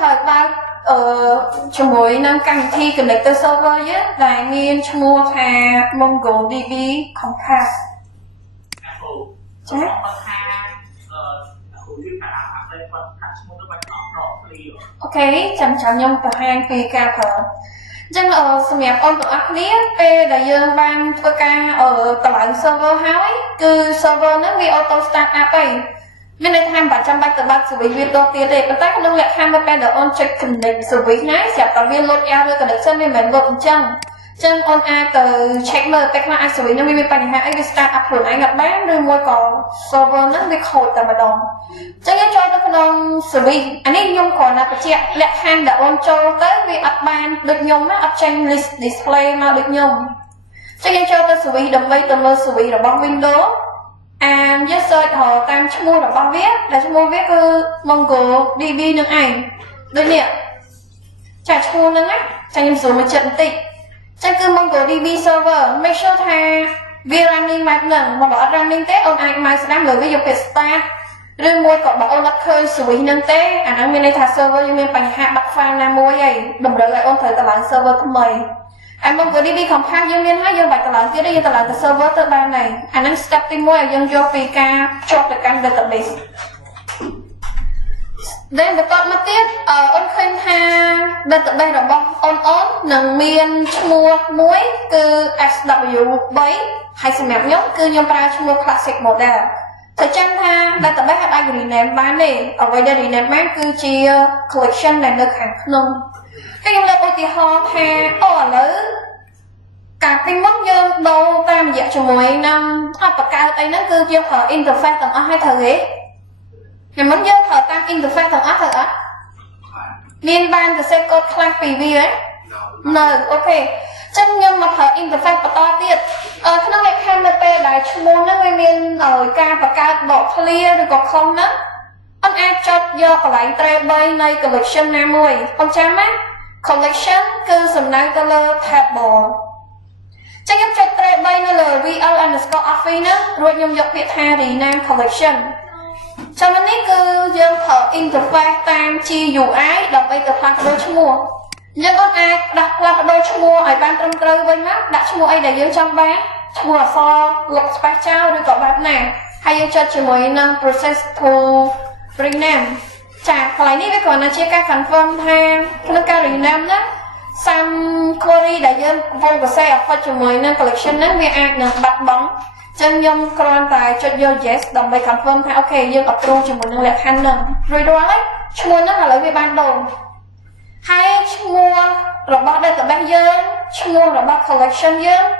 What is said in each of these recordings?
thời bao cho mỗi năm càng thi connector server nhé đại miền mua thà MongoDB Compass chắc ok chẳng chẳng nhung cả hai kỳ ca thở chân ở sự nghiệp ôn tổ ác lý p đại dương ban thưa ca ở tờ bản server hái cứ server nó vì auto start up ấy bên đây tham bản trăm bạch tờ bạch xử lý viên đô tiền để bắt tay nông lệ tham bên bên on check connect xử lý nhái sẽ tạo viên load error cần được chân bên mình gồm chân on a từ check mở cách mà ai xử lý nó bên bên hai cái start up rồi anh gặp bán nơi mua có server nó bị khôi tờ mà đồng chân nhớ cho nó còn xử lý anh ấy nhung còn là phải check lệ tham đã on cho tới vì up ban được nhung á up change list display mà được nhung chân nhớ cho tôi xử lý đầm vây tầm mơ xử lý ở bóng Windows just search họ tam cho mua bằng viết là cho mua viết cứ MongoDB nước ảnh đối niệm trả cho mua nước á cho em số một trận tịch cho cứ MongoDB server make sure tha vi running map nâng mà bỏ running test on ai mai sẽ đang gửi ví dụ về start rồi mua có bỏ lắc khơi xử lý nâng test anh đang bên đây thả server nhưng mình bằng hạ bắt pha nam mua vậy đồng thời lại ôn thời tờ bản server thâm mời anh MongoDB Compass dương miên hai dương bạch tờ bản kia đây dương tờ bản server tờ ban này anh đang step tim mua dương vô PK cho được căn database đây là con mất tiết ôn khinh ha database là bong on nâng miên mua muối cứ SW7 hay xem mẹp nhóc cứ nhôm pra mua classic model thời chân ha database hạt ai rename bán này ở đây rename bán cứ chia collection này được hàng nông cái em là ôi họ thà lỡ cả cái mất dương đâu ta mà dạy cho mỗi năm bậc cao ấy nó cứ cho họ interface tầng hai thờ ghế nhà mất dương thờ tam interface tầng thờ á liên ban từ xe code class PV ấy ok chân nhưng mà thờ interface và to tiệt nó lại KMP đại chung môn nó nguyên miền ở ca và ca bỏ clear rồi còn không đó anh ai cho do có lại tre bay này collection nam mùi con cha má collection cứ sầm nay ta lơ table chắc em chạy tre bay nó là VL underscore office nữa rồi nhung dọc việc tha thì nam collection cho nên cứ dương thở interface tam chi UI đọc bây giờ plug đôi chung mua nhưng con ai đặt plug đôi chung mua ở ban trong trời bên mắt đặt chung mua ai để dương trong bán chung mua so lục spec trao rồi có bạn nào hay dương cho chỉ mới năng process to rename chả lại ní với còn là chia ca confirm thêm nó ca rename đó sam query đại dương vô của xe ở khoa trường mới nên collection nó vi ai nè bắt bóng chân nhung con tài cho vô yes đồng bài confirm thay ok dương approve trường một năng lực hành nè rồi đó đấy mua nó là lấy về ban đầu hay mua rồi bắt đây từ ban dương mua rồi bắt collection dương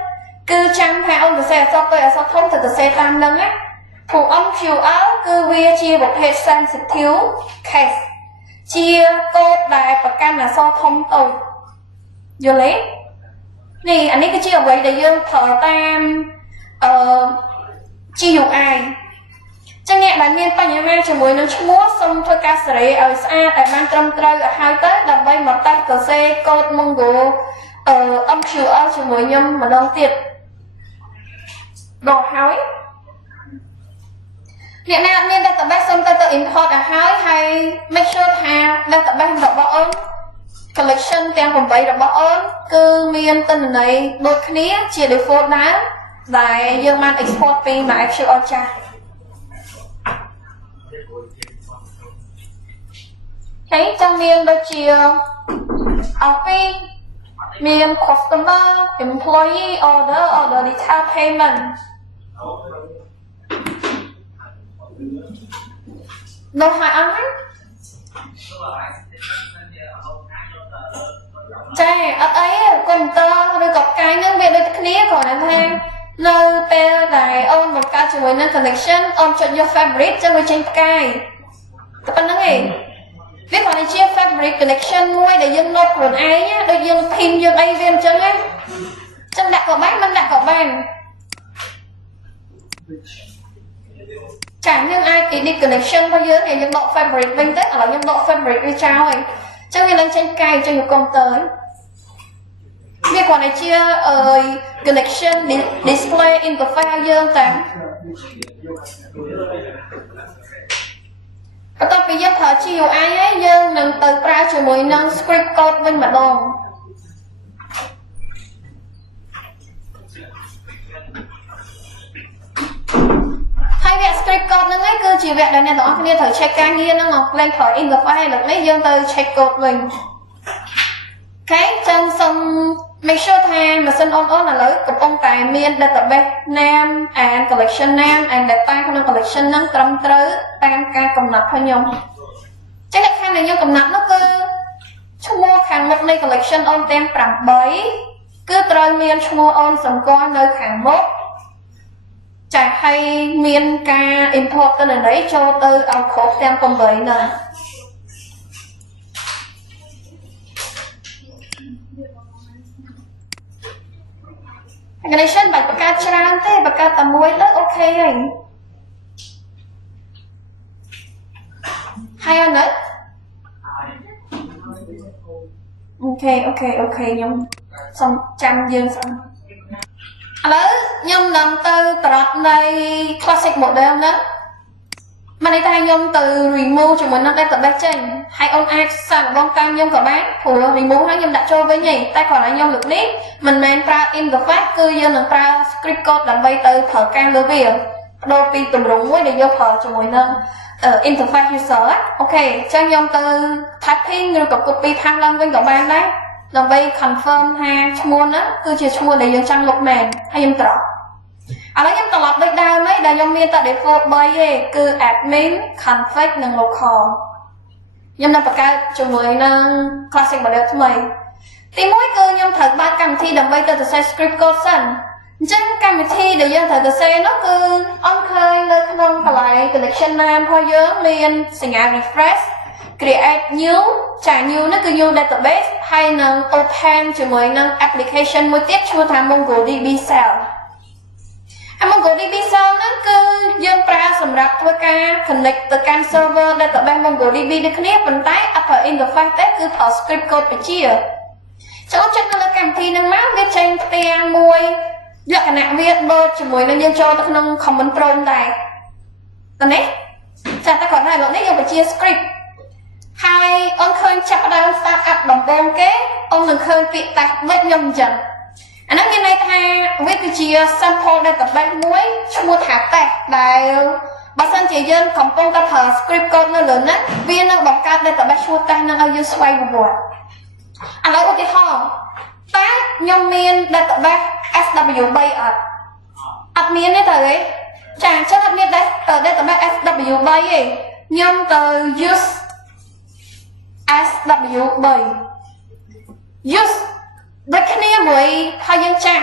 cứ chăm thay ông từ xe sau tôi ở sau thông từ xe tam nâng á phụ ông chiều áo cứ vi chia một hệ sensitive case chia code đại và căn là so thông tôi vô lấy nè anh ấy cứ chia vậy để dương thở tam chia dụ ai chẳng nhẹ là miền tây nhà hai chỉ mới nó múa xong thôi ca sợi ở xa tại ban trong trời ở hai tết làm bay một tay cờ xe code Mongo ông chiều áo chỉ mới nhâm mà đông tiệt đồ hói hiện nay miền database xong ta tự import ở hói hay make sure ha database đọc bao ơn collection tiền còn vậy đọc bao ơn cứ miền tên này đôi khía chia default đá tại dương man export pi mà actual cha thấy trong miền đôi chia office miền customer employee order detail payment đâu hỏi ăn chạy ở ấy computer rồi gặp cái những việc đây kia còn là thay nơi pe này ôn một cái chỉ với connection ôn chọn vô fabric cho người trên cái tập nó gì biết còn này chia fabric connection ngoài để dân nộp rồi ai nhá để dân pin dân ai viên chân á chân đặt vào bán đặt vào bàn chẳng những ai thì đi connection bao giờ thì dân nộp fabric bên tết ở dân nộp fabric đi trao ấy cho nên lên trên cái cho nhiều công tới biết còn này chia connection display interface dương tạm và tôi bây giờ thở chiều ai ấy dương nâng ទៅប្រើជាមួយនឹង script code វិញម្ដងហើយវគ្គ script code ហ្នឹងឯងគឺជាវគ្គដែលអ្នកទាំងអស់គ្នាត្រូវ check ការងារហ្នឹងលេងប្រើ interface លើកនេះយើងទៅ check code វិញអូខេចឹងសូម make sure ថាម៉ាស៊ីនអូនឥឡូវកំពុងតែមាន database name and collection name and data ក្នុង collection ហ្នឹងត្រឹមត្រូវតាមការកំណត់របស់ខ្ញុំចឹងលក្ខខណ្ឌដែលខ្ញុំកំណត់នោះគឺឈ្មោះខាងមុខនៃ collection អូនទាំង8គឺត្រូវមានឈ្មោះអូនសម្គាល់នៅខាងមុខចា៎ហើយមានការ import ទិន្នន័យចូលទៅឲ្យគ្រប់ទាំង8ហ្នឹងconnection បាច់បង្កើតច្រើនទេបង្កើតតែមួយទៅអូខេហើយហើយអត់ណាអូខេខ្ញុំសូមចាំយើងសិនឥឡូវខ្ញុំនឹងទៅត្រាប់នៃ classic model ហ្នឹងមិនន័យថាខ្ញុំទៅ remove ជាមួយនឹង database ចេញហើយអូនអាចសាកល្បងតាមខ្ញុំក៏បានព្រោះ remove ហើយខ្ញុំដាក់ចូលវិញទេតែគ្រាន់តែខ្ញុំលើកនេះមិនមែនប្រើ interface គឺយើងនឹងប្រើ script code ដើម្បីទៅប្រើការលើវាបដូរពីទម្រង់មួយដែលយើងប្រើជាមួយនឹង interface user អូខេអញ្ចឹងខ្ញុំទៅ typing ឬក៏ copy ថែមឡើងវិញក៏បានដែរដើម្បី confirm ថាឈ្មោះហ្នឹងគឺជាឈ្មោះដែលយើងចង់លុបមែនហើយខ្ញុំត្រង់ឥឡូវខ្ញុំត្រឡប់ដូចដើមហើយដែលខ្ញុំមានតែ default 3ទេគឺ admin config និង local ខ្ញុំនឹងបង្កើតជាមួយនឹង classic model ថ្មីទី1គឺខ្ញុំត្រូវបើកកម្មវិធីដើម្បីទៅសរសេរ script code សិនអញ្ចឹងកម្មវិធីដែលយើងត្រូវសរសេរនោះគឺអនឃើញនៅក្នុងកន្លែង connection name របស់យើងមានសញ្ញា refresh create new ចា new នេះគឺ new database ហើយនឹង open ជាមួយនឹង application មួយទៀតឈ្មោះថា MongoDB Cell MongoDB Cell ហ្នឹងគឺយើងប្រើសម្រាប់ធ្វើការ connect ទៅកាន់ server database MongoDB ដូចគ្នាប៉ុន្តែអត់ប្រើ interface ទេគឺប្រើ script code បញ្ជាចូលចិត្តនៅលើកម្មវិធីហ្នឹងមកវាចេញផ្ទាំងមួយលក្ខណៈវាដូចជាមួយនឹងយើងចូលទៅក្នុង command prompt ដែរតើនេះចាតែគាត់ថាឥឡូវនេះយើងបញ្ជា script ហើយអូនឃើញចាប់ដើម start up ដំបូងគេអូននឹងឃើញពាក្យ test ដូចខ្ញុំអញ្ចឹងអាហ្នឹងមានន័យថាវាគឺជា sample database មួយឈ្មោះថា test ដែលបើសិនជាយើងកំពុងតែប្រើ script code នៅលើហ្នឹងវានឹងបង្កើត database ឈ្មោះ test ហ្នឹងឲ្យយើងស្វែងរកឥឡូវឧទាហរណ៍តើខ្ញុំមាន database SW3 អត់មានទេតើហ៎ចាអញ្ចឹងអត់មាន database SW3 ទេខ្ញុំទៅ use SW3 use ដូចគ្នាមួយហើយយើងចាំ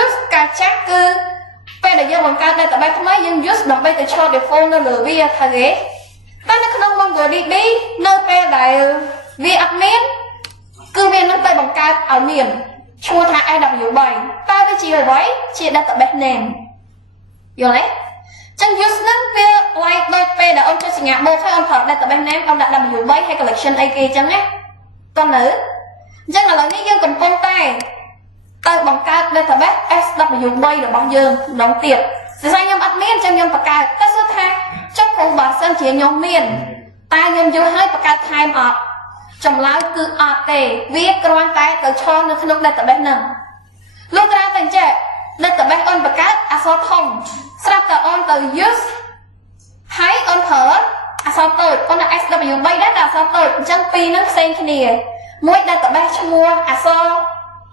use ការចាស់គឺពេលដែលយើងបង្កើត database ថ្មីយើង use ដើម្បីទៅឈរ default នៅលើវាថាទេតែនៅក្នុង MongoDB នៅពេលដែលវាអត់មានគឺវានឹងទៅបង្កើតឲ្យមានឈ្មោះថា SW3 តើវាជាអ្វីជា database name យល់ទេចឹង use ហ្នឹងវា like ដូចពេលដែលអូនចុចសញ្ញាបូកហើយអូនប្រើ database name អូនដាក់ W3 ហើយ collection អីគេចឹងណាតើនៅអញ្ចឹងឥឡូវនេះយើងកំពុងតែទៅបង្កើត database SW3 របស់យើងម្ដងទៀតសរសៃខ្ញុំអត់មានអញ្ចឹងខ្ញុំបង្កើតតែសួរថាចុះព្រោះបើសិនជាខ្ញុំមានតែខ្ញុំយកឲ្យបង្កើតថែមអត់ចម្លើយគឺអត់ទេវាគ្រាន់តែទៅឈរនៅក្នុង database ហ្នឹងលុះត្រាតែអញ្ចឹង database អូនបង្កើតអក្សរធំស្រាប់តែអូនទៅ use ហើយអូនប្រើអក្សរតូចអូនដាក់ SW3 ដែរតែអក្សរតូចអញ្ចឹងពីរហ្នឹងផ្សេងគ្នាមួយ database ឈ្មោះអក្សរ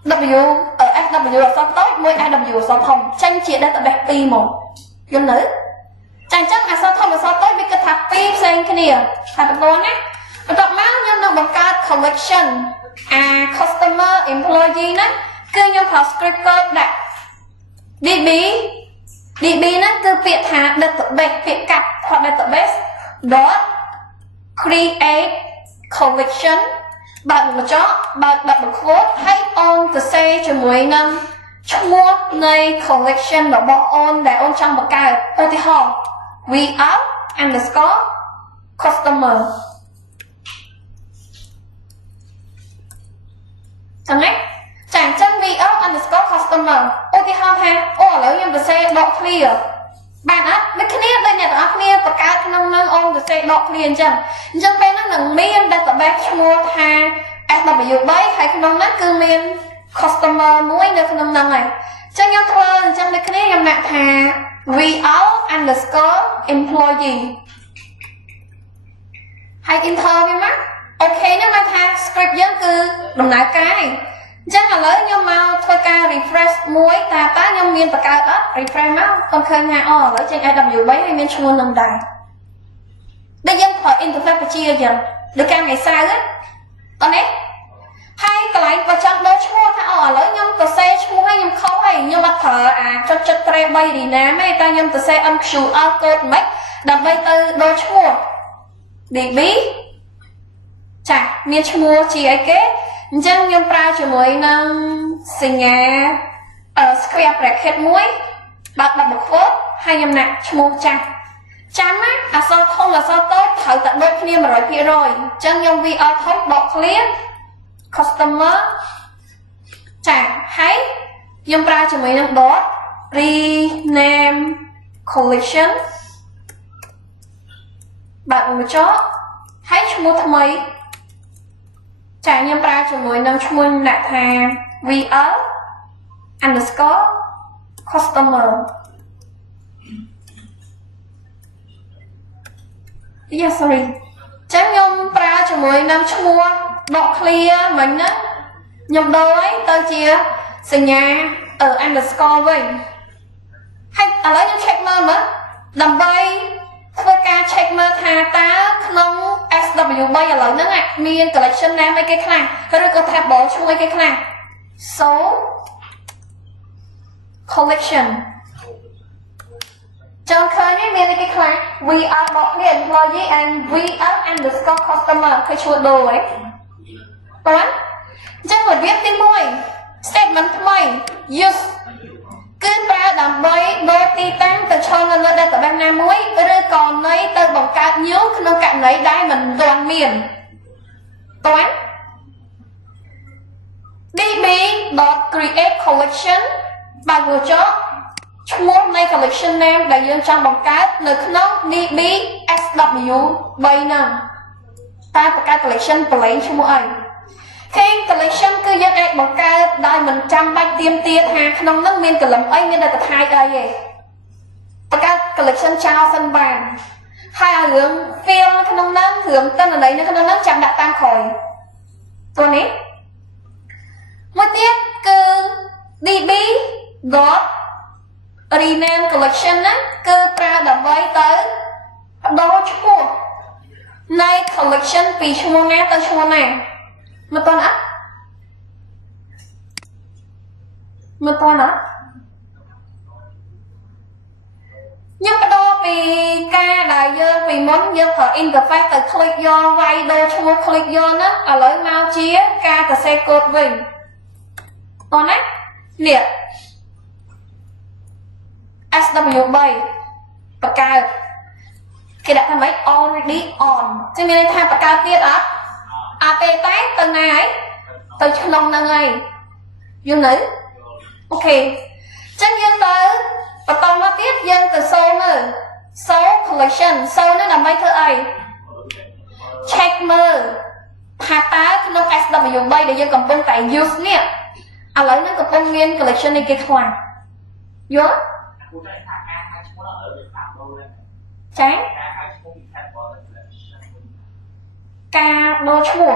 SW អក្សរតូចមួយ SW អក្សរធំចេញជា database ពីរមកយល់ទេចាអញ្ចឹងអក្សរធំអក្សរតូចវាគិតថាពីរផ្សេងគ្នាថាតើបងណាបន្ទាប់មកខ្ញុំនឹងបង្កើត collection customer employee ណាគឺខ្ញុំប្រើ script code ដាក់ DB ហ្នឹងគឺពាក្យថា database ពាក្យកាត់ថត database dot create collection បើកបញ្ចក់បើក double quote ហើយអូនទៅសេជាមួយនឹងឈ្មោះនៃ collection របស់អូនដែលអូនចង់បង្កើតឧទាហរណ៍ VR_customer ចឹងណាចាអញ្ចឹង VR_customer ឧទាហរណ៍ថាអូឥឡូវខ្ញុំទៅសេដក clear បានអត់ដូចគ្នាដូចអ្នកទាំងអស់គ្នាបង្កើតក្នុងនឹងអូនទៅសេដក clear អញ្ចឹងពេលហ្នឹង នឹងមាន database ឈ្មោះថា SW3 ហើយក្នុងហ្នឹងគឺមាន customer មួយនៅក្នុងហ្នឹងហើយអញ្ចឹងខ្ញុំធ្វើអញ្ចឹងដូចគ្នាខ្ញុំដាក់ថា VL_employee ហើយ enter វាមកអូខេហ្នឹងមកថា script យើងគឺដំណើរការហើយអញ្ចឹងឥឡូវខ្ញុំមកធ្វើការ refresh មួយតើខ្ញុំមានបង្កើតអត់ refresh មកខ្ញុំឃើញថាឥឡូវចេញ SW3 ហើយមានឈ្មោះនឹងដែរដែលយើងប្រើ interface បជាអញ្ចឹងដូចកាលថ្ងៃសៅរ៍ណាតោះនេះហើយកន្លែងបើចង់ដូរឈ្មោះថាឥឡូវខ្ញុំទៅសេឈ្មោះឲ្យខ្ញុំខុសហើយខ្ញុំអត់ប្រើអាចុចត្រេ3 rename ទេតែខ្ញុំទៅសេ QR code មិនដើម្បីទៅដូរឈ្មោះ DB ចាមានឈ្មោះជាអីគេអញ្ចឹងខ្ញុំប្រើជាមួយនឹងសញ្ញា square bracket មួយបើកdouble quote ហើយខ្ញុំដាក់ឈ្មោះចាស់ចាំណាអក្សរធំអក្សរតូចត្រូវតែដូចគ្នា 100% អញ្ចឹងខ្ញុំ VL ធំដក clear customer ចាហើយខ្ញុំប្រើជាមួយនឹង dot rename collection បើកមកចោហើយឈ្មោះថ្មីចាខ្ញុំប្រើជាមួយនឹងឈ្មោះដាក់ថា VL_customer yes sorry ចឹងខ្ញុំប្រើជាមួយនឹងឈ្មោះដក clear មិញហ្នឹងខ្ញុំដូរឲ្យទៅជាសញ្ញា underscore វិញហើយឥឡូវខ្ញុំ check មើលមើលដើម្បីធ្វើការ check មើលថាតើក្នុង SW3 ឥឡូវហ្នឹងមាន collection name អីគេខ្លះឬក៏ table ឈ្មោះអីគេខ្លះ so collection ចូលឃើញមានអីគេខ្លះ VL.employee and VL_customer គេឈ្មោះដូរហ៎បាទអញ្ចឹងរបៀបទី1 statement ថ្មី use គឺប្រើដើម្បីដូរទីតាំងទៅឈរនៅលើ database ណាមួយឬក៏នៃទៅបង្កើត new ក្នុងករណីដែលមិនទាន់មានតើ db.create collection បើកចោឈ្មោះនៃ collection name ដែលយើងចង់បង្កើតនៅក្នុង db sw3 ហ្នឹងតែបង្កើត collection plain ឈ្មោះអីគេ collection គឺយើងអាចបង្កើតដោយមិនចាំបាច់ទាមទារថាក្នុងហ្នឹងមានកលឹមអីមានតែកថាអីទេបង្កើត collection ចោលសិនបានហើយឲ្យរឿង fill ក្នុងហ្នឹងរឿងទិន្នន័យនៅក្នុងហ្នឹងចាំដាក់តាមក្រោយតោះនេះមួយទៀតគឺ db rename collection ហ្នឹងគឺប្រើដើម្បីទៅបដូរឈ្មោះនៃ collection ពីឈ្មោះណាទៅឈ្មោះណាមើលតើណាមើលតើណាខ្ញុំបដូរពីការដែលយើងពីមុនយើងប្រើ interface ទៅ click យកវាយដូរឈ្មោះ click យកហ្នឹងឥឡូវមកជាការសរសេរកូដវិញតើណានេះ SW3 បង្កើតគេដាក់ថាម៉េច already on ចឹងមានន័យថាបង្កើតទៀតអត់អត់ទេតែទៅណាហើយទៅក្នុងហ្នឹងហើយយល់នៅអូខេចឹងយើងទៅបន្តមកទៀតយើងទៅសូមើល so collection so ហ្នឹងដើម្បីធ្វើអី check មើលថាតើក្នុង SW3 ដែលយើងកំពុងតែ use នេះឥឡូវហ្នឹងកំពុងមាន collection នៃគេខ្លះយល់ចាការដូរឈ្មោះ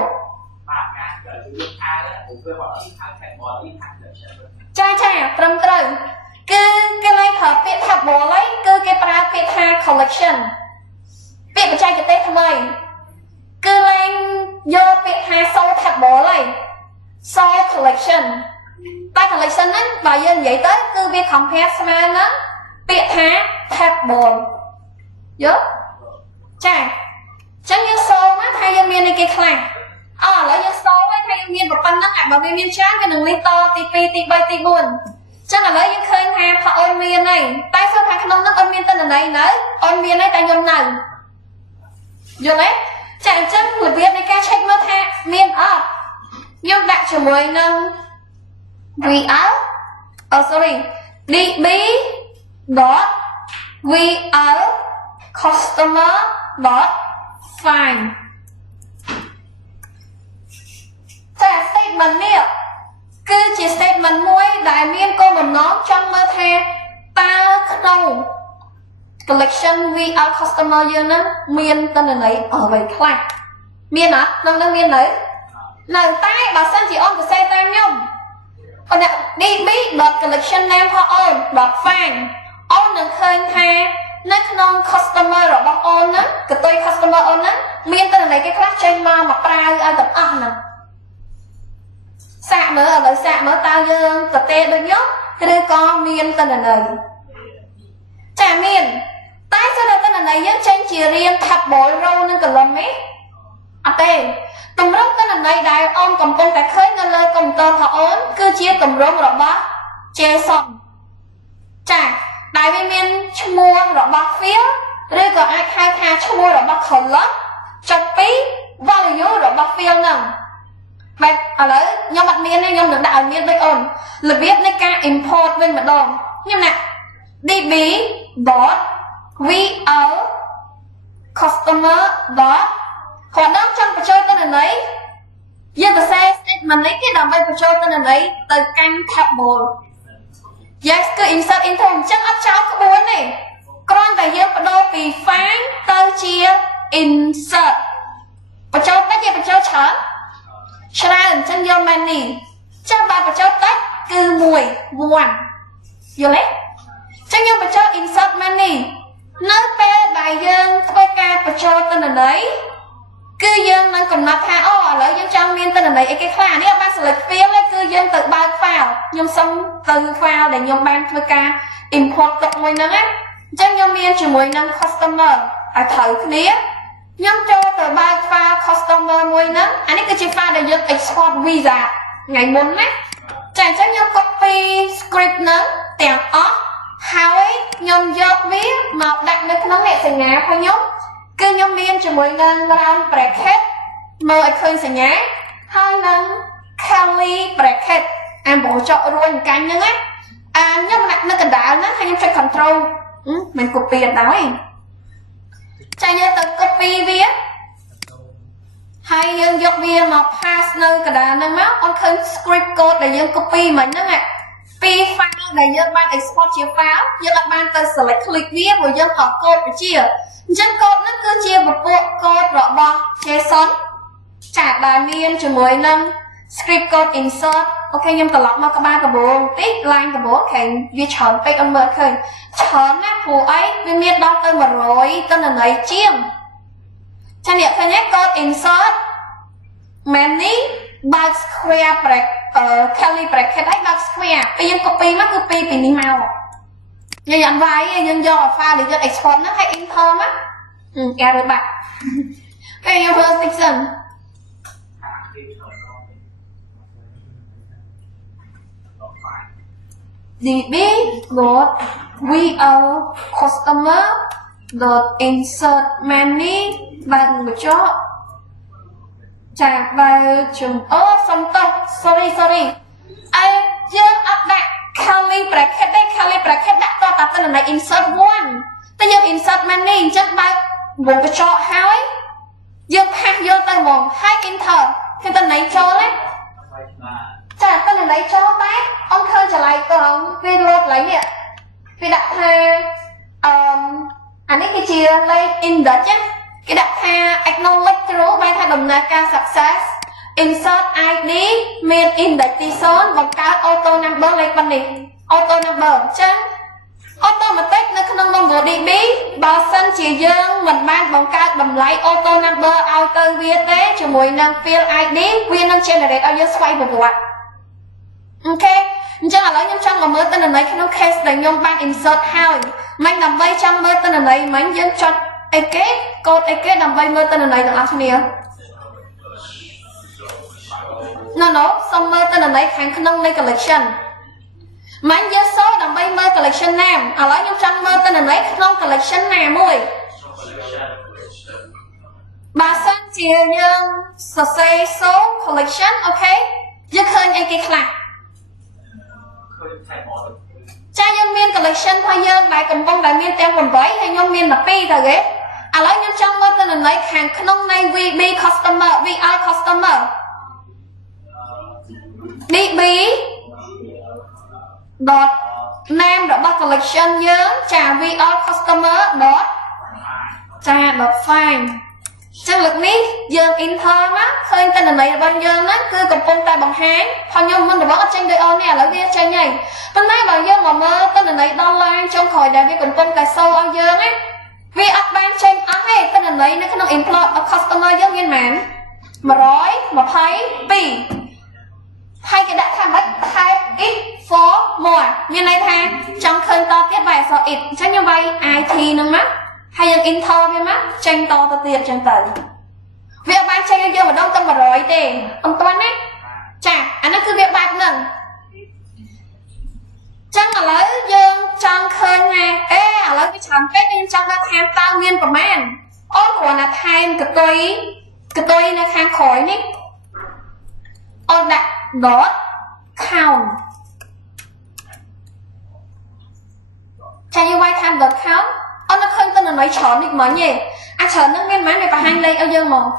ចាត្រឹមត្រូវគឺគេឡើងប្រើពាក្យ table ហើយគឺគេប្រើពាក្យថា collection ពាក្យបច្ចេកទេសថ្មីគឺឡើងយកពាក្យថា so table ហើយ so collection តែ collection ហ្នឹងបើយើងនិយាយទៅគឺវា compare ស្មើនឹងពាក្យថា table យល់ចាចឹងយើងសូមថាយើងមានអីគេខ្លះឥឡូវយើងសូមថាយើងមានប៉ុណ្ណឹងបើវាមានច្រើនវានឹងលេខតទី2ទី3ទី4ចឹងឥឡូវយើងឃើញថាផអូនមានហើយតែសួរថាក្នុងនោះអូនមានតនន័យនៅអូនមានហើយតែខ្ញុំនៅយល់ទេចាអញ្ចឹងរបៀបនៃការ check មើលថាមានអត់ខ្ញុំដាក់ជាមួយនឹង VL sorry db dot VL customer dot find statement នេះគឺជា statement មួយដែលមានគោលបំណងចង់មើលថាតើក្នុង collection VR customer យើងហ្នឹងមានតនន័យអ្វីខ្លះមានអត់ក្នុងនោះមាននៅតែបើសិនជាអូនសរសេរតាមខ្ញុំអូន db.collection name របស់អូន .find អូននឹងឃើញថានៅក្នុង customer របស់អូនហ្នឹងកតុយ customer អូនហ្នឹងមានតនន័យគេខ្លះចេញមកប្រើឲ្យទាំងអស់ហ្នឹងសាកមើលឥឡូវសាកមើលតើយើងទៅទេដូចខ្ញុំឬក៏មានតនន័យចាមានតែសិនតែតនន័យយើងចេញជារាង table row និង column ទេអត់ទេតម្រងតនន័យដែលអូនកំពុងតែឃើញនៅលើកុំព្យូទ័ររបស់អូនគឺជាតម្រងរបស់ JSON ចាដែលវាមានឈ្មោះរបស់ field ឬក៏អាចហៅថាឈ្មោះរបស់ column ចុចពី value របស់ field ហ្នឹងបែបឥឡូវខ្ញុំអត់មានទេខ្ញុំនឹងដាក់ឲ្យមានដូចអូនរបៀបនៃការ import វិញម្ដងខ្ញុំណា db.vl customer. គាត់នឹងចង់បញ្ចូលទិន្នន័យយើងសរសេរ statement នេះគេដើម្បីបញ្ចូលទិន្នន័យទៅកាន់ table yes គឺ insert into អញ្ចឹងអត់ចោលក្បួនទេគ្រាន់តែយើងបដូរពី find ទៅជា insert បញ្ចូលតិចយើងបញ្ចូលច្រើនអញ្ចឹងយក many ចាំបើបញ្ចូលតិចគឺ1 1យល់ទេអញ្ចឹងយើងបញ្ចូល insert many នៅពេលដែលយើងធ្វើការបញ្ចូលទិន្នន័យគឺយើងនឹងកំណត់ថាអូឥឡូវយើងចង់មានទិន្នន័យអីគេខ្លះនេះអត់បាន select field ទេគឺយើងទៅបើក file ខ្ញុំសុំទៅ file ដែលខ្ញុំបានធ្វើការ import ទុកមួយហ្នឹងណាអញ្ចឹងខ្ញុំមានជាមួយនឹង customer ឲ្យត្រូវគ្នាខ្ញុំចូលទៅបើក file customer មួយហ្នឹងអានេះគឺជា file ដែលយើង export visa ថ្ងៃមុនណាចាអញ្ចឹងខ្ញុំ copy script ហ្នឹងទាំងអស់ហើយខ្ញុំយកវាមកដាក់នៅក្នុងអ្នកសញ្ញារបស់ខ្ញុំគឺខ្ញុំមានជាមួយនឹង round bracket មើលឲ្យឃើញសញ្ញាហើយនឹង curly bracket អានបងចករួញកាញ់ហ្នឹងណាខ្ញុំដាក់នៅកណ្ដាលហ្នឹងហើយខ្ញុំចុច control មិន copy អត់ដែរចាយើងទៅ copy វាហើយយើងយកវាមក pass នៅកណ្ដាលហ្នឹងមកអូនឃើញ script code ដែលយើង copy មិញហ្នឹងពី file ដែលយើងបាន export ជា file យើងអត់បានទៅ select click វាព្រោះយើងអត់ code បញ្ជាអញ្ចឹង code ហ្នឹងគឺជាពពួក code របស់ JSON ចាដែលមានជាមួយនឹង script code insert អូខេខ្ញុំត្រឡប់មកក្បាលដំបូងតិច line ដំបូងខែវាច្រើនពេកអត់មើលឃើញច្រើនណាស់ព្រោះអីវាមានដល់ទៅ100ទិន្នន័យជាងចាអ្នកឃើញទេ code insert many បើក square bracket curly bracket ហើយបើក square ពេលយើង copy មកគឺពីនេះមកយើងអត់វាយទេយើងយក file ដែលយើង export ហ្នឹងហើយ enter មកerror បាត់ពេលយើងធ្វើតិចសិនdb.vl customer .insert many បើកបញ្ចុះចាបើជំអូសុំទោស sorry យើងអត់ដាក់ curly bracket ទេ curly bracket ដាក់តតែទិន្នន័យ insert 1តែយើង insert many អញ្ចឹងបើកវងកញ្ចក់ហើយយើងផាសយកទៅហ្មងហើយ enter គឺទិន្នន័យចូលទេចាទិន្នន័យចូលតែអូនឃើញចលៃកងវាលោតឡើងនេះវាដាក់ថាអានេះគឺជាលេខ index គេដាក់ថា acknowledge true បែរថាដំណើរការ success insert id មាន index ទី0បង្កើត auto number លេខប៉ុណ្នេះ auto number អញ្ចឹង automatic នៅក្នុង MongoDB បើសិនជាយើងមិនបានបង្កើតតម្លៃ auto number ឲ្យទៅវាទេជាមួយនឹង field id វានឹង generate ឲ្យយើងស្វ័យប្រវត្តិអូខេអញ្ចឹងឥឡូវខ្ញុំចង់មកមើលទិន្នន័យក្នុង case ដែលខ្ញុំបាន insert ហើយមិនដើម្បីចង់មើលទិន្នន័យមិញយើងចុចអីគេ code អីគេដើម្បីមើលទិន្នន័យទាំងអស់គ្នាNo សូមមើលទិន្នន័យខាងក្នុងនៃ collection មិញយើងសូដើម្បីមើល collection name ឥឡូវខ្ញុំចង់មើលទិន្នន័យក្នុង collection ណាមួយបើសិនជាយើងសរសេរ so collection អូខេយើងឃើញអីគេខ្លះចាយើងមាន collection របស់យើងដែលកំពុងតែមានទាំង8ហើយខ្ញុំមាន12ទៅគេឥឡូវខ្ញុំចង់មើលទិន្នន័យខាងក្នុងនៃ VB customer VR customer db dot name របស់ collection យើងចា vr customer dot ចា dot file ចឹងលើកនេះយើង enter មកឃើញតនន័យរបស់យើងហ្នឹងគឺកំពុងតែបង្ហាញផងខ្ញុំមិនរបស់អត់ចេញដូចអូននេះឥឡូវវាចេញហើយប៉ុន្តែបើយើងមកមើលតនន័យដល់ឡើងចុងក្រោយដែលវាកំពុងតែសូវឲ្យយើងណាវាអត់បានចេញអស់ទេតនន័យនៅក្នុង employee customer យើងមានប៉ុន្មាន122ហើយគេដាក់ថាម៉េច type it for more មានន័យថាចង់ឃើញតទៀតវាយអក្សរ it អញ្ចឹងខ្ញុំវាយ it ហ្នឹងមកហើយយើង enter វាមកចេញតទៅទៀតអញ្ចឹងទៅវាបានចេញឲ្យយើងម្ដងតែ100ទេអត់ទាន់ណាចាអានេះគឺវាបែបហ្នឹងចឹងឥឡូវយើងចង់ឃើញថាឥឡូវវាច្រើនពេកខ្ញុំចង់ថាខាងតើមានប្រមាណអូនគ្រាន់តែថែមកតុយនៅខាងក្រោយនេះអូនដាក់ dot count ចាយើងវាយថា dot count អូននៅឃើញតនន័យច្រើននេះមិញទេអាច្រើនហ្នឹងមានប៉ុន្មានវាបង្ហាញលេខឲ្យយើងមក122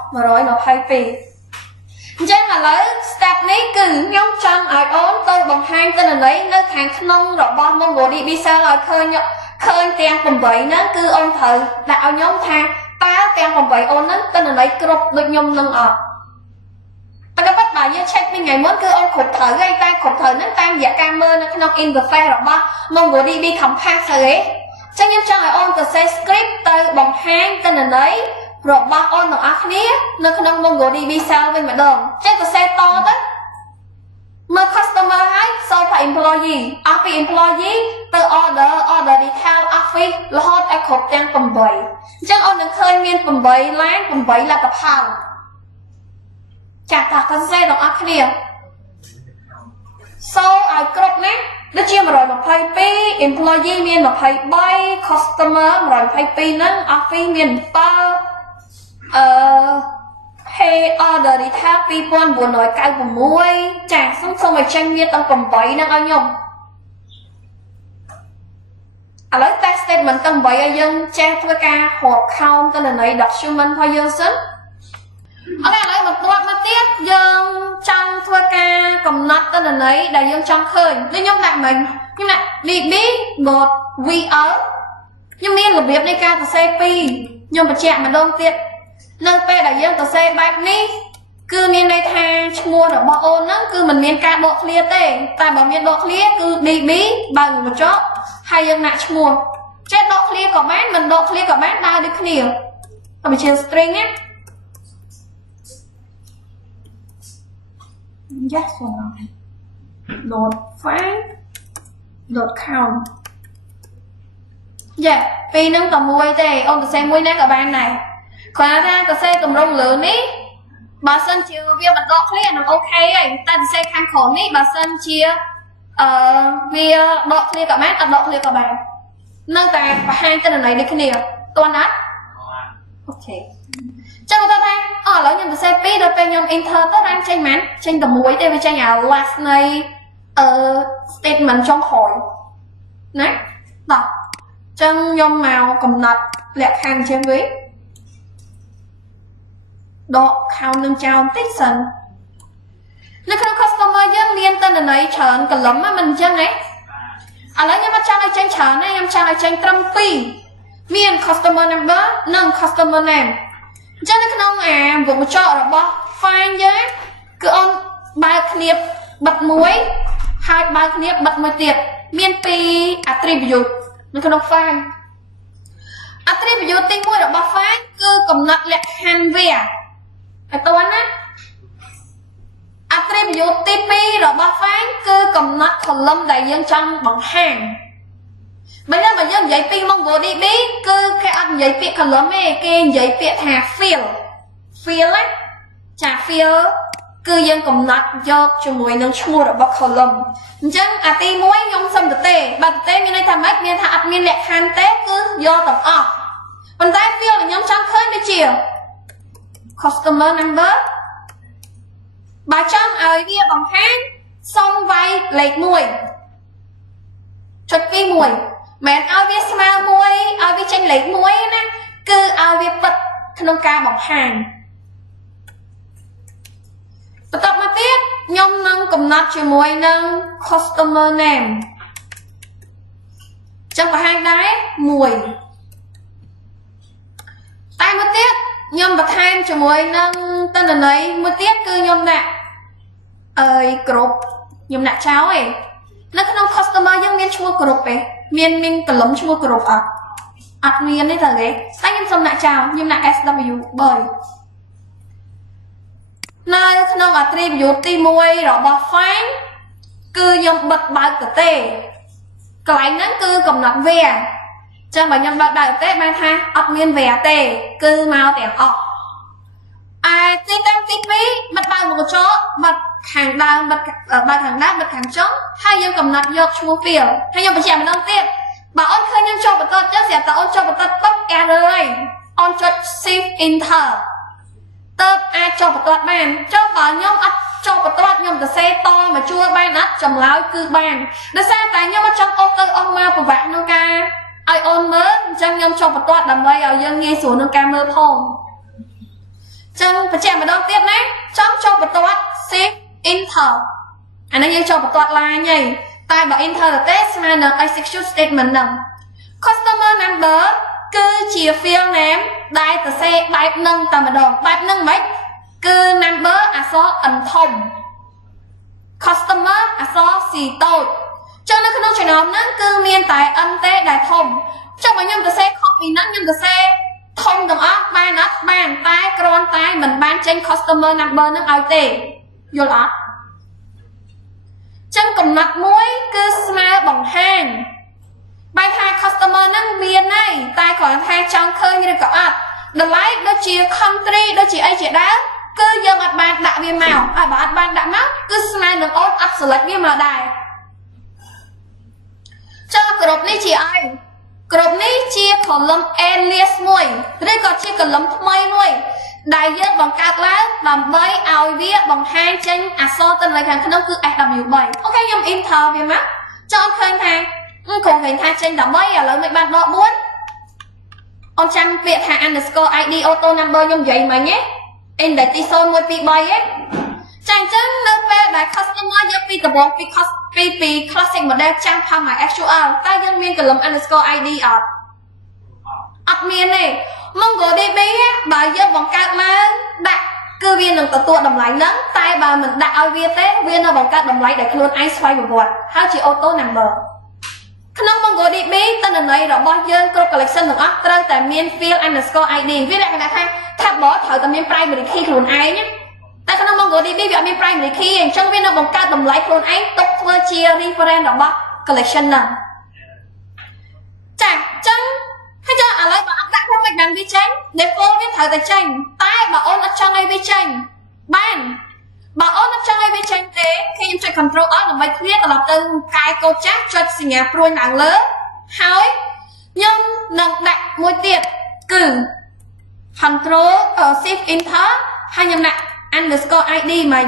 អញ្ចឹងឥឡូវ step នេះគឺខ្ញុំចង់ឲ្យអូនទៅបង្ហាញតនន័យនៅខាងក្នុងរបស់ MongoDB Cell ឲ្យឃើញទាំង8ហ្នឹងគឺអូនត្រូវដាក់ឲ្យខ្ញុំថាតើទាំង8អូនហ្នឹងតនន័យគ្រប់ដូចខ្ញុំនឹងអត់តែប៉ុន្តែបើយើង check ពីថ្ងៃមុនគឺអូនគ្រប់ត្រូវហើយតែគ្រប់ត្រូវហ្នឹងតាមរយៈការមើលនៅក្នុង interface របស់ MongoDB Compass ទៅឯងចឹងខ្ញុំចង់ឲ្យអូនទៅសេ script ទៅបង្ហាញតនន័យរបស់អូនទាំងអស់គ្នានៅក្នុង MongoDB Cell វិញម្ដងចឹងទៅសេតទៅមើល customer ហើយសូថា employee អស់ពី employee ទៅ order detail office រហូតឲ្យគ្រប់ទាំង8អញ្ចឹងអូននឹងឃើញមាន8 line 8លទ្ធផលចាស់តាទៅសេទាំងអស់គ្នាសូឲ្យគ្រប់ណាដូចជា122 employee មាន23 customer 122ហ្នឹង office មាន7pay order detail 2996ចាសូមឲ្យចេញមានទាំង8ហ្នឹងឲ្យខ្ញុំឥឡូវ test statement ទាំង8ឲ្យយើងចេះធ្វើការរាប់ count ទៅនៅ document របស់យើងសិនអូខេឥឡូវបន្ទាប់មកទៀតយើងចង់ធ្វើការកំណត់តនន័យដែលយើងចង់ឃើញដូចខ្ញុំដាក់មិញខ្ញុំដាក់ db dot vl ខ្ញុំមានរបៀបនៃការសរសេរពីរខ្ញុំបញ្ជាក់ម្ដងទៀតនៅពេលដែលយើងសរសេរបែបនេះគឺមានន័យថាឈ្មោះរបស់អូនហ្នឹងគឺមិនមានការដកឃ្លាទេតែបើមានដកឃ្លាគឺ db បើកបញ្ចក់ហើយយើងដាក់ឈ្មោះចេះដកឃ្លាក៏បានមិនដកឃ្លាក៏បានដើរដូចគ្នាតែបញ្ជា string ណាYes or dot find dot count ពីនឹងតែមួយទេអូនសរសេរមួយណាក៏បានដែរគ្រាន់តែសរសេរតម្រងលើនេះបើសិនជាវាមិនដកឃ្លានឹងអូខេហើយតែសរសេរខាងក្រោមនេះបើសិនជាវាដកឃ្លាក៏បានអត់ដកឃ្លាក៏បាននៅតែបង្ហាញទិន្នន័យដូចគ្នាតើណាអូខេចឹងទៅថាឥឡូវខ្ញុំសរសេរ2ដល់ពេលខ្ញុំ enter ទៅបានចេញមិនចេញតែមួយទេវាចេញអា last នៃ statement ចុងក្រោយណាដល់ចឹងខ្ញុំមកកំណត់លក្ខខណ្ឌជាងវិញដក count នឹងចោលបន្តិចសិននៅក្នុង customer យើងមានតនន័យច្រើនកលឹមមិនអញ្ចឹងទេឥឡូវខ្ញុំអត់ចង់ឲ្យចេញច្រើនទេខ្ញុំចង់ឲ្យចេញត្រឹម2មាន customer number និង customer nameអញ្ចឹងនៅក្នុងអាវងកញ្ចក់របស់ file យើងគឺអូនបើកគ្នាបិទមួយហើយបើកគ្នាបិទមួយទៀតមាន2 attribute នៅក្នុង file attribute ទី1របស់ file គឺកំណត់លក្ខខណ្ឌវាឲ្យតើណា attribute ទី2របស់ file គឺកំណត់ column ដែលយើងចង់បង្ហាញបើយើងនិយាយពី MongoDB គឺគេអត់និយាយពាក្យ column ទេគេនិយាយពាក្យថា field ណាចា field គឺយើងកំណត់យកជាមួយនឹងឈ្មោះរបស់ column អញ្ចឹងអាទី1ខ្ញុំសុំទៅទេបើទៅទេមានន័យថាម៉េចមានថាអត់មានលក្ខខណ្ឌទេគឺយកទាំងអស់ប៉ុន្តែ field ដែលខ្ញុំចង់ឃើញដូចជា customer number បើចង់ឲ្យវាបង្ហាញសុំវាយលេខ1ចុចទី1មិនឲ្យវាស្មើ1ឲ្យវាចេញលេខ1ណាគឺឲ្យវាពិតក្នុងការបង្ហាញបន្តមកទៀតខ្ញុំនឹងកំ កំណត់ជាមួយនឹង customer name ចឹងបង្ហាញដែរមួយតែមួយទៀតខ្ញុំបន្ថែមជាមួយនឹងទិន្នន័យមួយទៀតគឺខ្ញុំដាក់គ្រប់ខ្ញុំដាក់ចោលឯងនៅក្នុង customer យើងមានឈ្មោះគ្រប់ទេមានកលំឈ្មោះគ្រប់អត់មានទេតើគេស្អីខ្ញុំសុំដាក់ចោលខ្ញុំដាក់ SW នៅក្នុង attribute ទី1របស់ file គឺខ្ញុំបិទបើកទៅទេកន្លែងហ្នឹងគឺកំណត់វាចឹងបើខ្ញុំបើកទេបានថាអត់មានវាទេគឺមកទាំងអស់ទីតាំងទី2បិទបើកមកកញ្ចក់បិទខាងដើមបិទបើកខាងដើមបិទខាងចុងហើយយើងកំណត់យកឈ្មោះ field ហើយខ្ញុំបញ្ជាក់ម្ដងទៀតបើអូនឃើញខ្ញុំចូលបន្ទាត់ចឹងស្រាប់តែអូនចូលបន្ទាត់ទុក error ហើយអូនចុច shift enter តើបអាចចូលបន្ទាត់បានចុះបើខ្ញុំអត់ចូលបន្ទាត់ខ្ញុំទៅសេតមកជួបានអត់ចម្លើយគឺបានដោយសារតែខ្ញុំអត់ចង់អស់ទៅអស់មកពិបាកក្នុងការឲ្យអូនមើលអញ្ចឹងខ្ញុំចូលបន្ទាត់ដើម្បីឲ្យយើងងាយស្រួលក្នុងការមើលផងចឹងបញ្ជាក់ម្ដងទៀតណាចង់ចូលបន្ទាត់ shift enter អានេះយើងចូលបន្ទាត់ line ហើយតែបើ enter ទៅស្មើនឹង execute statement ហ្នឹង customer number គឺជា field name ដែលទៅសេបែបហ្នឹងតែម្ដងបែបហ្នឹងហ្មងគឺ number អក្សរ n ធំ customer អក្សរ c តូចចឹងនៅក្នុងចំណោមហ្នឹងគឺមានតែ n ទេដែលធំចុះបើខ្ញុំទៅសេខុសពីហ្នឹងខ្ញុំទៅសេធំទាំងអស់បានអត់បានតែគ្រាន់តែមិនបានចេញ customer number ហ្នឹងឲ្យទេយល់អត់ចឹងកំណត់មួយគឺស្មើបង្ហាញបែរថា customer ហ្នឹងមានហើយតែគ្រាន់តែចង់ឃើញឬក៏អត់តម្លៃដូចជា country ដូចជាអីជាដើមគឺយើងអត់បានដាក់វាមកហើយបើអត់បានដាក់មកគឺស្មើនឹងអូនអត់ select វាមកដែរចុះក្រុមនេះជាអីក្រុមនេះជា column alias មួយឬក៏ជា column ថ្មីមួយដែលយើងបង្កើតឡើងដើម្បីឲ្យវាបង្ហាញចេញអក្សរទៅនៅខាងក្នុងគឺ SW3 អូខេខ្ញុំ enter វាមកចង់ឃើញថាគ្រូឃើញថាចេញ13ឥឡូវមិនបានដក4អូនចាំពាក្យថា underscore id auto number ខ្ញុំនិយាយមិញទេ index ទី0 1 2 3ទេចាអញ្ចឹងនៅពេលដែល customer យកពីដំបងពី classic model ចាំ Power MySQL តែយើងមានកលំ underscore id អត់មានទេ MongoDB បើយើងបង្កើតឡើងដាក់គឺវានឹងទទួលតម្លៃហ្នឹងតែបើមិនដាក់ឲ្យវាទេវានៅបង្កើតតម្លៃដែលខ្លួនឯងស្វ័យប្រវត្តិហើយជា auto number ក្នុង MongoDB ទិន្នន័យរបស់យើងគ្រប់ collection ទាំងអស់ត្រូវតែមាន field underscore id វាលក្ខណៈថា tablet ត្រូវតែមាន primary key ខ្លួនឯងតែក្នុង MongoDB វាអត់មាន primary key អញ្ចឹងវានៅបង្កើតតម្លៃខ្លួនឯងទុកធ្វើជា reference របស់ collection ហ្នឹងចាអញ្ចឹងហើយចាឥឡូវបើអត់ដាក់ខ្ញុំមិនបានវាចេញ default វាត្រូវតែចេញតែបើអូនអត់ចង់ឲ្យវាចេញបានបើអូនអត់ចង់ឲ្យវាចេញទេខ្ញុំចុច control alt ដើម្បីឃ្លាត្រឡប់ទៅកាយកូដចាស់ចុចសញ្ញាព្រួយឡើងលើហើយខ្ញុំនឹងដាក់មួយទៀតគឺ control shift enter ហើយខ្ញុំដាក់ underscore id មិញ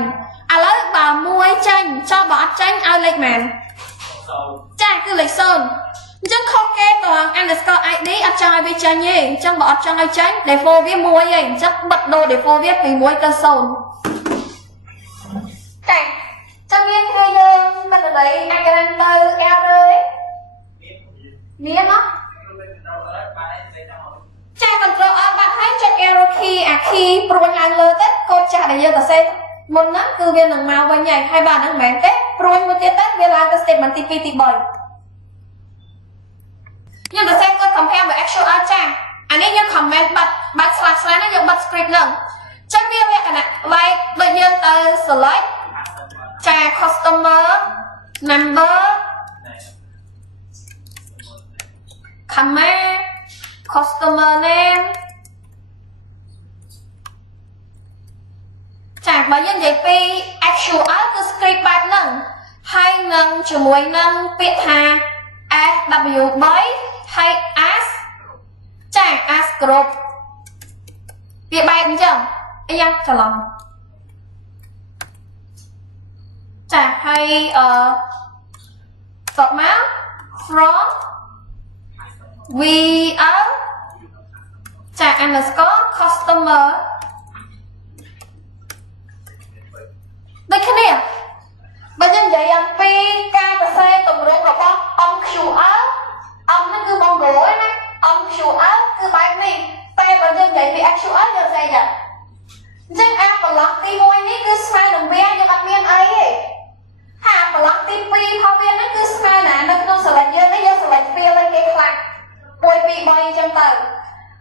ឥឡូវបើមួយចេញចុះបើអត់ចេញឲ្យលេខម៉ានចាគឺលេខ0អញ្ចឹងខុសគេតើ underscore id អត់ចង់ឲ្យវាចេញទេអញ្ចឹងបើអត់ចង់ឲ្យចេញ default វា1ឯងអញ្ចឹងបិទដូរ default វាពី1ទៅ0តែចាំមានគ្នាយើងមិនដឹងអាចរំទៅ error ទេមានអត់ចា control alt បាត់ហើយចុច arrow key អា key ព្រួយឡើងលើទៅកូដចាស់ដែលយើងទៅសេមុនហ្នឹងគឺវានឹងមកវិញហើយបាទហ្នឹងមិនមែនទេព្រួយមួយទៀតទៅវាឡើងទៅ statement ទី2ទី3ខ្ញុំទៅសេកូដ compare với SQL ចាអានេះយើង comment បាត់ slash ហ្នឹងយើងបិទ script ហ្នឹងចឹងវាលក្ខណៈ like ដូចយើងទៅ select ចា customer number comment customer name ចាបើយើងនិយាយពី SQL គឺ script បែបហ្នឹងហើយនឹងជាមួយនឹងពាក្យថា SW3 ហើយ as ចា as group វាបែបអញ្ចឹងអីយ៉ាងច្រឡំចាហើយសតមក from we are ចា underscore customer ដូចគ្នា giấy âm pi KTC tổng rộng của bác ông QR ông nó cứ bong gối này ông QR cứ bài mình tay vào dân giấy bị QR giờ dây nhỉ nhưng em còn lọc tí môi ní cứ smile đồng viên nhưng ăn miên ấy hà còn lọc tí pi phao viên nó cứ smile nè nó cứ sửa lại dân nó dân sửa lại phía lên cái khăn bôi pi bôi trong tờ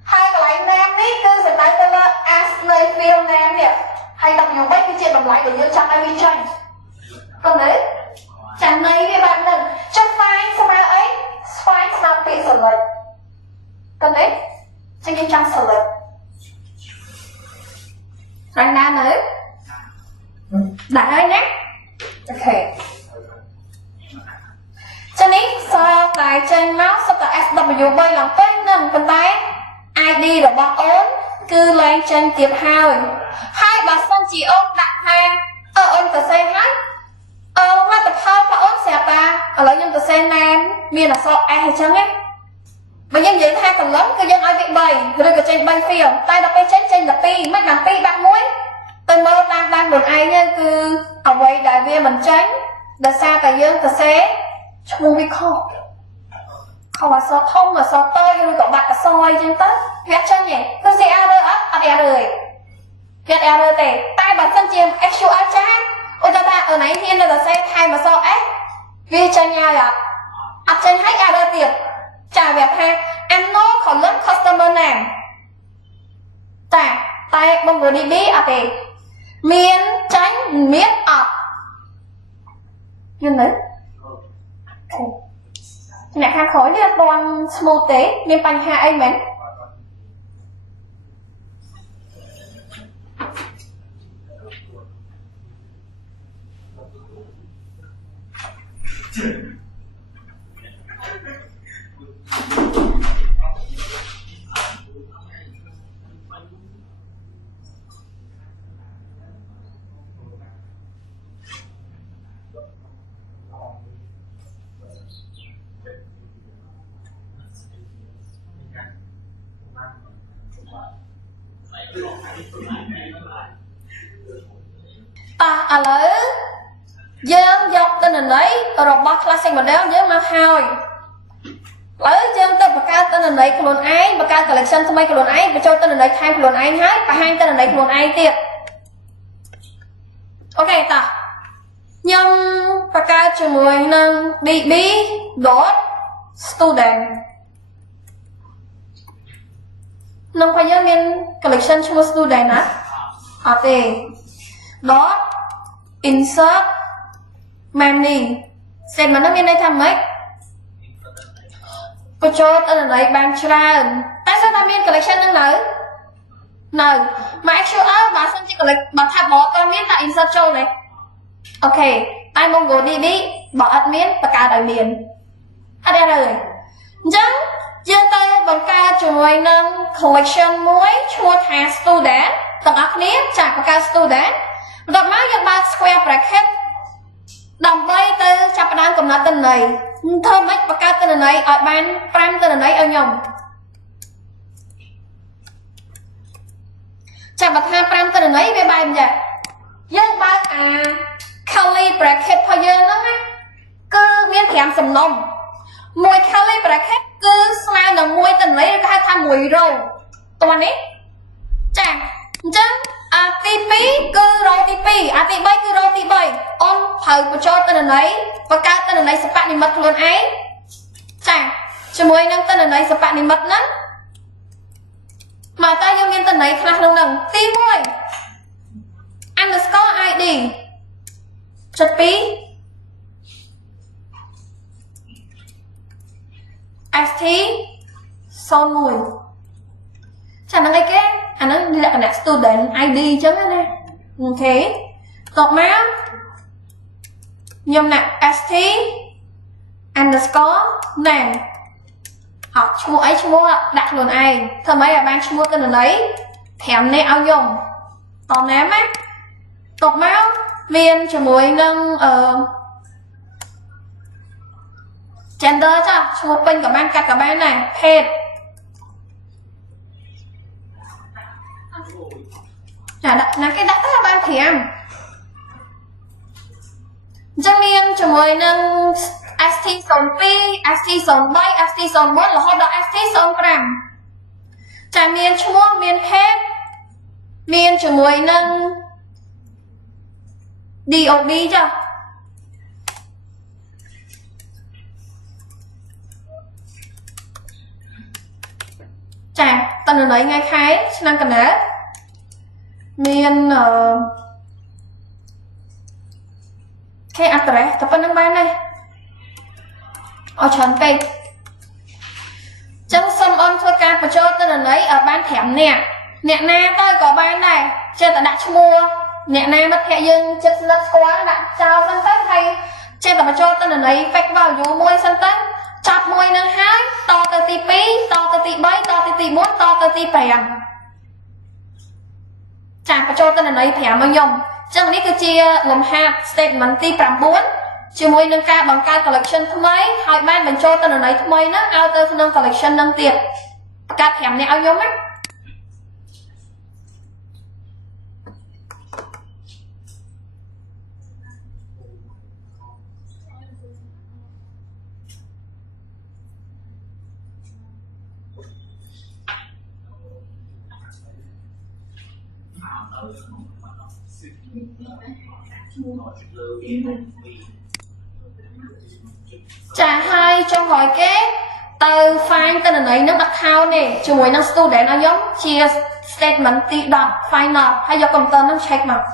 hai cái lại nam ní cứ sửa lại tên là as nơi phiêu nam nè hay đọc dù mấy cái chuyện đồng lại của dân trong ai vi tranh còn đấy chẳng này với bạn đừng cho fine sao mà ấy fine sao bị sửa lại còn đấy cho nên trong sửa lại right now nữa đã ơi nhé ok cho nên sao tại trên máu sao tại SW bay lòng tên nâng phần tay ID là bọn ốn cứ lên trên tiệp hai bà sân chị ôn đặt hàng ôn tờ xe hát mà tập hai bà ôn xẹp ở lại nhân tờ xe nam miền là sao ai hay chăng ấy bây giờ diễn hai phần lớn cư dân ai bị bày rồi cái trên bay phiền tay đập bay trên đập pi mắt làm pi bạc muối tôi mơ đang buồn ai nha cứ ở vậy đại viên mình tránh đợt xa tại dân tờ xe mua bị khó không mà sao không mà sao tôi rồi cậu bạc cả soi trên tết ghét chân nhỉ tôi sẽ ăn rồi ăn rồi ghét ăn rồi tệ tay bản thân chìm extra cha ôi ta ở nãy thiên là xe thay mà sao ấy vì chân nhau ạ ăn chân hết ăn rồi tiệt chào đẹp ha em nó còn lớn customer nào tay bông vừa đi bí tệ miên tránh miết nhưng đấy nè ha khói là toàn smooth tế nên bánh ha ấy mến à lấy dương dọc tên là lấy rồi bác classic mà đeo dương mà hào lấy dương tên bạc cao tên là lấy của luôn ai bạc cao collection thay của luôn ai và cho tên là lấy thay của luôn ai hết và hai tên là lấy của luôn ai tiệt ok ta nhưng bạc cao cho người nâng bb dot student nâng phải nhớ miền collection cho student á dot insert many xem mà nó miền này thầm mấy cô cho tên là lấy bàn tràn tại sao ta miền collection nâng nở mà actual bà xem chỉ collect bà thả bỏ con miền tại insert cho này ok ai mong go đi đi bỏ admin và cả đại miền đây rồi chẳng dương tay bằng ca chuối nâng collection muối chua thả student tầng ác nếp trả của ca student đọc má dân ba square bracket đồng bay từ chạp đàn cầm nát tên này thơm mấy và ca tên này ở bàn pram tên này ở nhồng chạp bạc hai pram tên này về bài vậy dân ba curly bracket thôi dân đó cứ miễn thèm sầm nông mùi curly bracket cứ slide là mùi tên này có hai tham mùi rồi toàn ấy chàng chân TP cứ rồi TP TP cứ rồi TP on thử của cho tên này và cả tên này sẽ bạn đi mất luôn ấy chàng cho mỗi năng tên này sẽ bạn đi mất lắm mà ta dùng nhân tên này khác nông nâng TP underscore ID chất phí ST son mùi chẳng là cái nó đi là cái student ID chứ nè ok cột máu nhầm nè st underscore nè học mua ấy mua đặt luôn ai thơ mấy là ban mua tên là lấy thèm nè ao dùng còn ném á cột máu viên cho muối nâng gender cho mua pin cả ban cắt cả ban này head là cái đã là ban thèm Chẳng miền cho mùi nâng ST02, ST03, ST04 là họ đọc ST05. Chẳng miền cho mùi miền phép miền cho mùi nâng DOB cho. Chà, tần ở đấy ngay khái, chứ năng cần á. Miền cái address, tập năng bán này. Ở trần cây. Chẳng xong ôn cho ca và cho tần ở đấy ở bán thẻm nè. Nẹ na tôi có bán này, trên ta đặt cho mua. Nẹ na mất thẻ dân, chất rất quá, đặt chào sân tết hay. Trên ta cho tần ở đấy, phách vào dù môi sân tết. Chọc môi nâng hái, to từ tí bí, to từ tí bấy, to từ tí bút, to từ tí phèm. Chà, và cho tên là này phèm bao nhông. Chẳng ní cứ chia gồm hạt statement tí phạm 4. Chứ môi nâng ca bằng ca collection thâm ấy. Hỏi ban mình cho tên là này thâm ấy nó, outer nâng collection nâng tiệp. Ca phèm này ao nhông á. Trả hai trong gói kết từ file tên là ấy nó đặt khao nè cho mỗi năng student nó giống chia statement tí đọc final hay do công tơ nó check mà